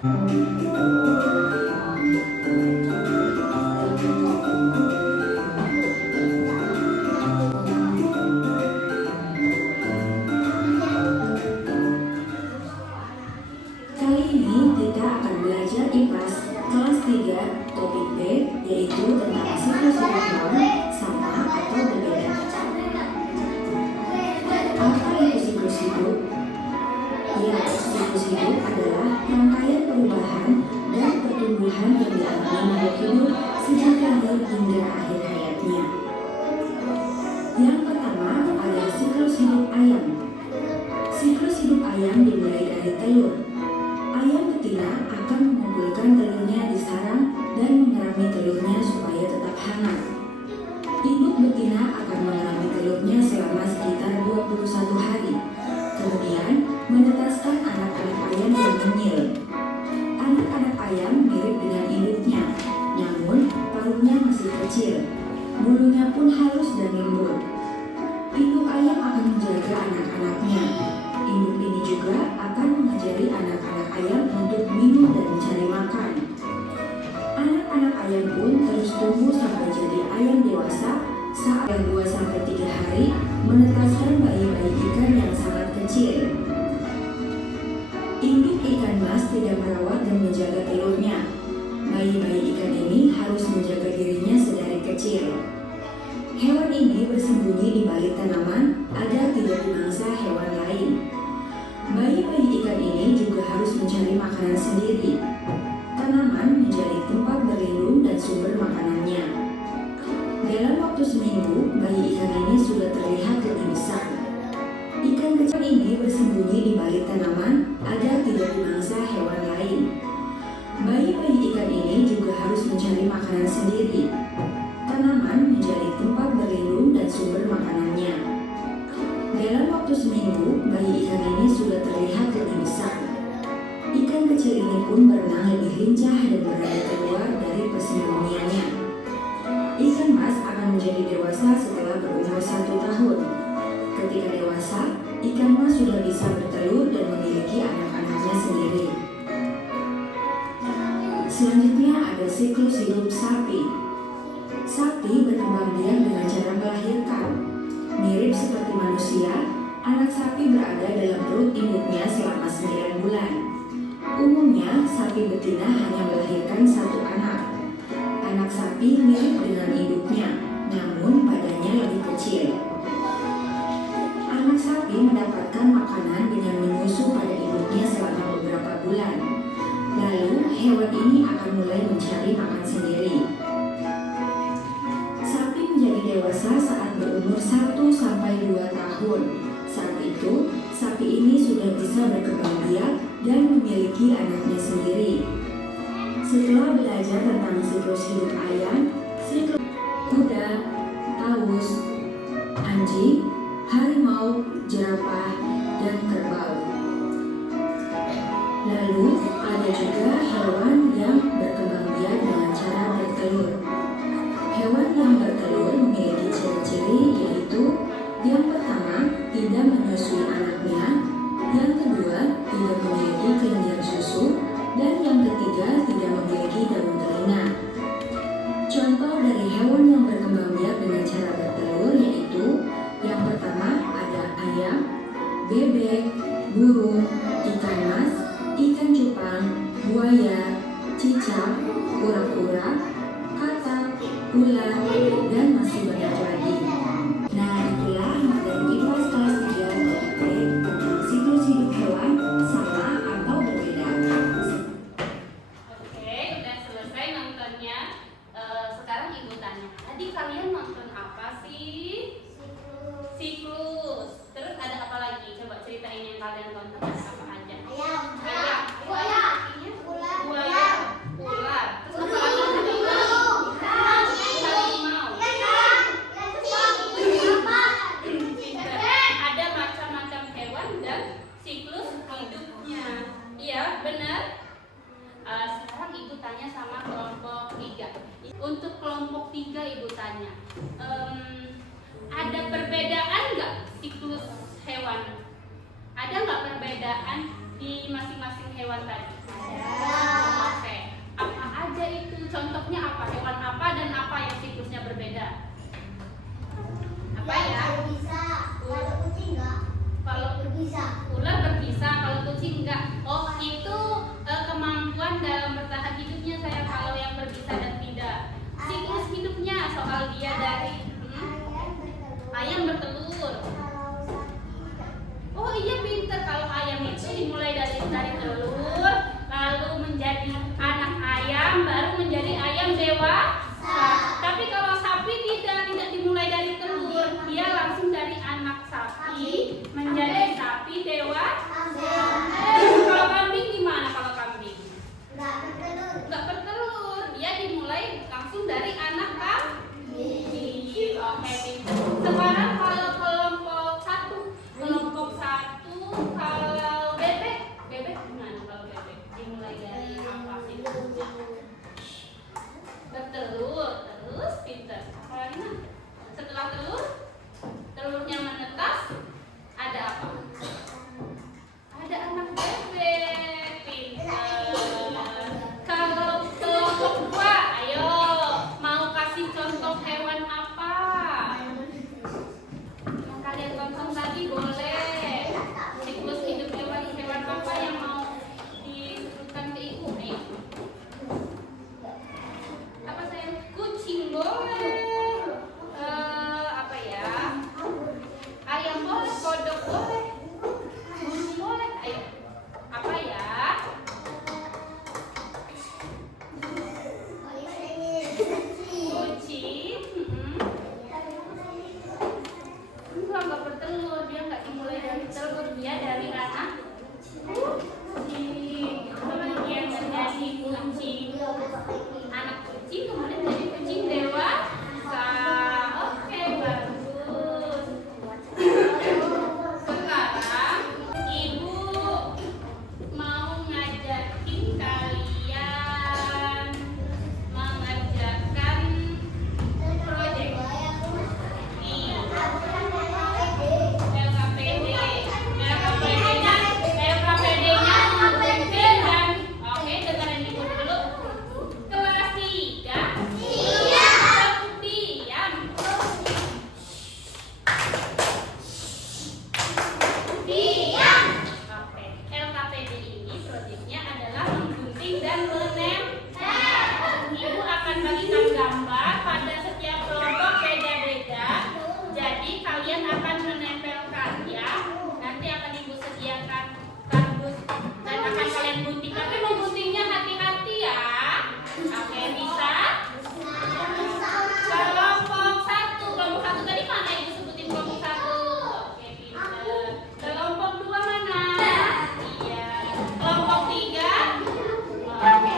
Kali ini kita akan belajar IPAS kelas 3 topik B, yaitu tentang siklus hidup hewan sama atau berbeda. Apa itu siklus hidup? Ya, siklus hidup adalah rangkaian perubahan dan pertumbuhan yang dialami makhluk hidup sejak lahir hingga akhir hayatnya. Yang pertama adalah siklus hidup ayam. Siklus hidup ayam dimulai dari telur. Ayam betina akan mengumpulkan telurnya di sarang dan mengerami telurnya supaya tetap hangat. Induk betina akan mengerami telurnya selama sekitar 21 hari. Kemudian menetaskan anak-anak ayam yang mungil. Anak-anak ayam mirip dengan induknya, namun paruhnya masih kecil. Bulunya pun halus dan lembut. Induk ayam akan menjaga anak-anaknya. Induk ini juga akan mengajari anak-anak ayam untuk minum dan mencari makan. Anak-anak ayam pun terus tumbuh sampai jadi ayam dewasa. Saat 2-3 hari menetaskan bayi-bayi ikan yang sangat kecil. Induk ikan mas tidak merawat dan menjaga telurnya. Bayi-bayi ikan ini harus menjaga dirinya sedari kecil. Hewan ini bersembunyi di balik tanaman agar tidak dimangsa hewan lain. Bayi-bayi ikan ini juga harus mencari makanan sendiri. Tanaman menjadi tempat berlindung dan sumber makanannya. Dalam waktu seminggu, bayi ikan ini sudah terlihat lebih besar. Ikan kecil ini bersembunyi di balik tanaman agar tidak dimangsa hewan lain. Bayi-bayi ikan ini juga harus mencari makanan sendiri. Tanaman menjadi tempat berlindung dan sumber makanannya. Dalam waktu seminggu, bayi ikan ini sudah terlihat lebih besar. Ikan kecil ini pun berenang lebih lincah dan berani keluar dari persembunyiannya. Ikan mas akan menjadi dewasa setelah berumur 1 tahun. Ketika dewasa, ikan mas sudah bisa bertelur dan memiliki anak-anaknya sendiri. Selanjutnya ada siklus hidup sapi. Sapi berkembang biak dengan cara melahirkan. Mirip seperti manusia, anak sapi berada dalam perut induknya selama 9 bulan. Umumnya, sapi betina hanya melahirkan 1 anak. Anak sapi mirip dengan induknya, namun badannya lebih kecil. Anak sapi mendapatkan makanan dengan menyusu pada induknya selama beberapa bulan. Lalu, hewan ini akan mulai mencari makan sendiri. Sapi menjadi dewasa saat berumur 1-2 tahun. Saat itu, sapi ini sudah bisa berkembang biak dan memiliki anaknya sendiri. Setelah belajar tentang siklus hidup ayam, siklus kuda, paus, anjing, harimau, jerapah, dan kerbau. Lalu, ada juga hewan yang berkembang biak dengan cara bertelur. Hewan yang bertelur memiliki ciri-ciri, yaitu yang pertama, tidak menyusui anaknya, yang kedua, tidak memiliki kelenjar susu, dan yang ketiga, tidak memiliki daun telinga. Contoh dari hewan yang berkembang biak dengan cara bertelur yaitu yang pertama ada ayam, bebek, burung, ikan mas, ikan cupang, buaya, cicak, kura-kura, katak, ular, dan masih banyak lagi. Nah, itulah materi IPAS kelas 3 topik tentang siklus hidup hewan sama atau berbeda. Oke, udah selesai nontonnya. Sekarang ibu tanya, tadi kalian nonton apa sih? Siklus. Terus ada apa lagi? Coba ceritain yang kalian tonton ada apa aja? Ayam. Buaya. Buaya. Ular. Terus apa lagi? Harimau. Ada macam-macam hewan dan siklus hidupnya. Iya, benar. Sekarang ibu tanya sama kelompok 3. Untuk kelompok 3 ibu tanya, ada perbedaan nggak siklus hewan? Ada nggak perbedaan di masing-masing hewan tadi? Oke. Apa aja itu? Contohnya apa? Hewan apa dan apa yang siklusnya berbeda? Apa ya? Kalau ular berbisa, kalau kucing enggak. Oh, itu kemampuan dalam bertahan hidupnya saya. Kalau yang berbisa dan tidak, siklus hidupnya soal dia dari ayam bertelur. Oh iya pinter. Kalau ayam itu dimulai dari telur, lalu menjadi anak ayam, baru menjadi ayam dewasa. Tapi kalau sapi tidak dimulai dari telur, dia langsung dari anak sapi menjadi sapi dewasa. Kalau kambing gimana? Kalau kambing nggak bertelur, dia dimulai langsung dari anak kambing. Oke, pinter. Sekarang kalau kelompok satu, kalau bebek gimana? Kalau bebek dimulai dari apa sih? Bertelur, terus pinter. Karena setelah telurnya menetas, ada apa? Ada anak bebek. Pinter. Kalau kelompok dua, ayo mau kasih contoh hewan apa? Yang kalian tonton tadi boleh. Siklus hidup hewan apa yang mau disebutkan ke ibu nih? Apa sayang? Kucing boleh. Apa ya? Ayam boleh, kodok boleh, burung boleh. Ayo, apa ya? Kucing. Enggak bertelur, dia nggak dimulai dari telur, dia dari anak kucing. Kemudian menjadi kucing, anak kucing, kemudian jadi kucing dewasa. Oke, bagus. Sekarang ibu mau ngajakin kalian mengerjakan proyek nih. LKPD-nya dan oke, dengerin ibu dulu. Kelas 3 diam. Diam. Oke, LKPD ini proyeknya adalah menggunting dan menempel. Ibu akan bagikan gambar pada setiap kelompok beda-beda. Jadi kalian akan menempelkannya. Nanti akan ibu sediakan kardus dan akan kalian gunting. Tapi mengguntingnya hati-hati ya. Oke, bisa? Kelompok satu tadi mana ibu sebutin kelompok 1? Oke, pinter. Kelompok 2 mana? Iya. Kelompok 3? Oke.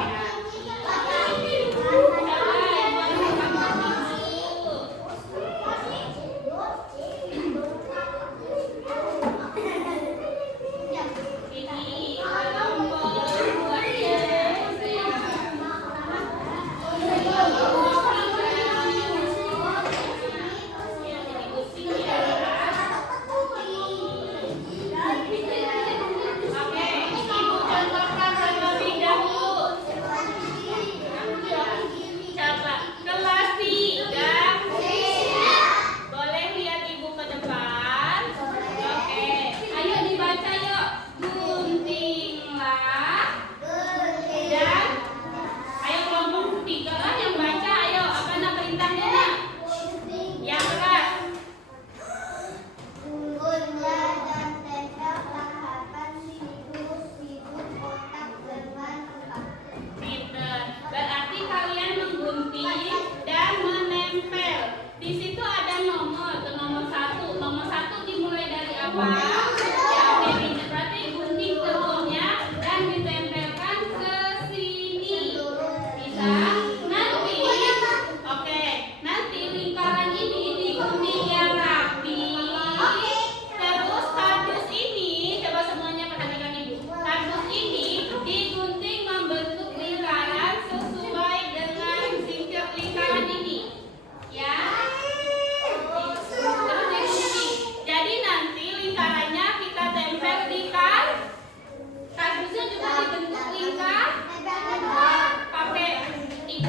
Jadi nanti lingkarannya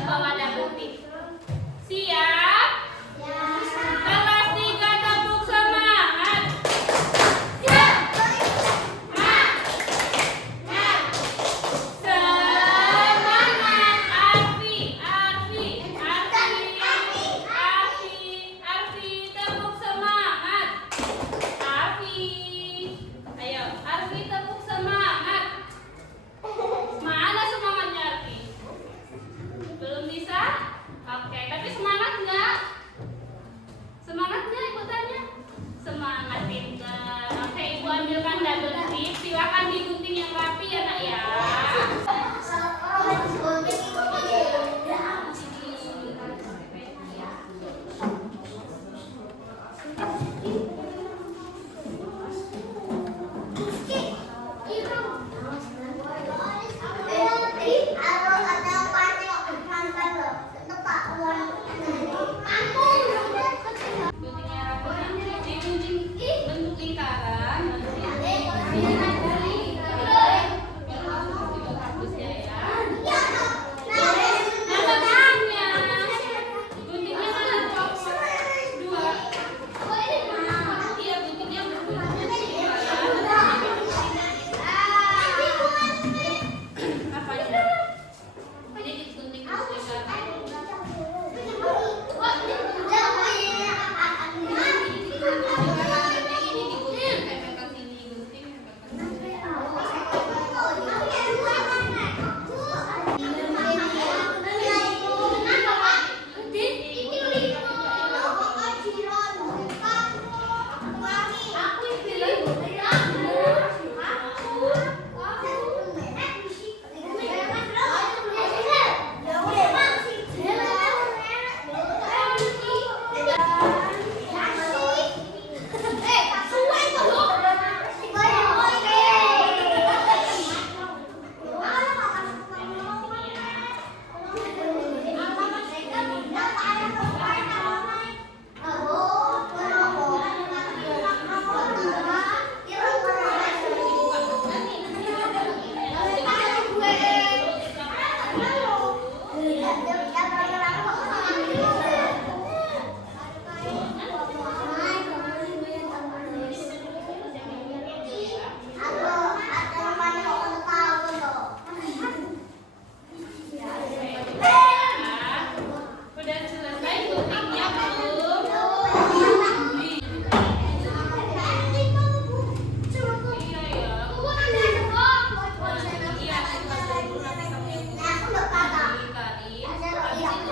bawah ada putih. Siap? Kelas 3 tepuk semangat. Semangat Arfi, tepuk semangat. Ayo Arfi tepuk semangat. Mana semangatnya Arfi? Belum bisa? Oke, tapi semangat nggak? Semangat nggak ibu tanya? Semangat pintar. Oke, ibu ambilkan double tip. Silakan digunting yang rapi ya nak ya. Guntingnya rapi. Digunting bentuk lingkaran. Udah selesai guntingnya belum? Iya ya. Iya,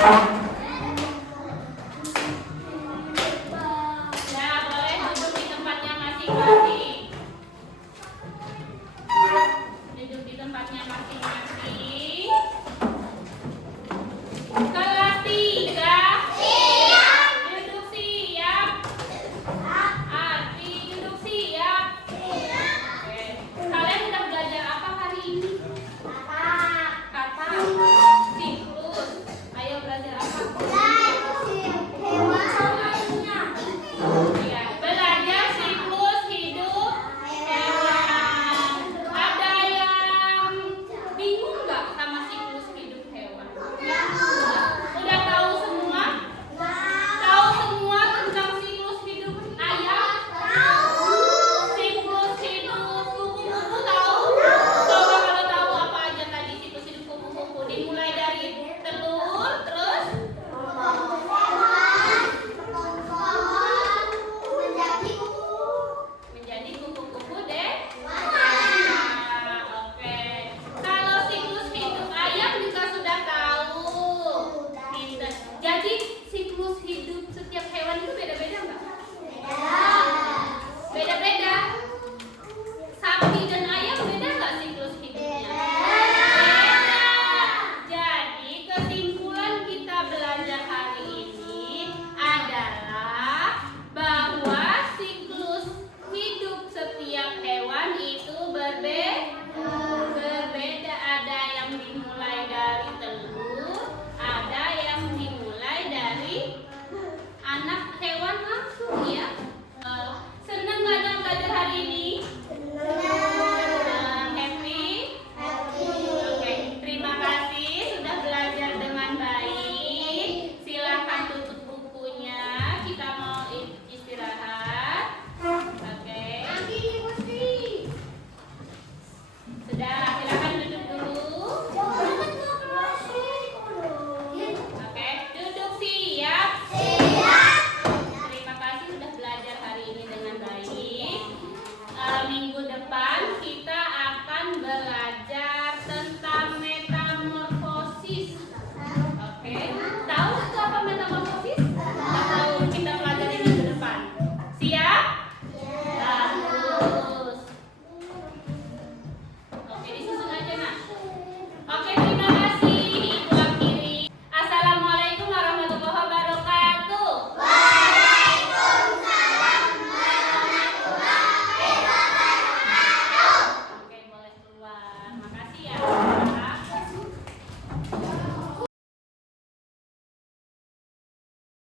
Ah,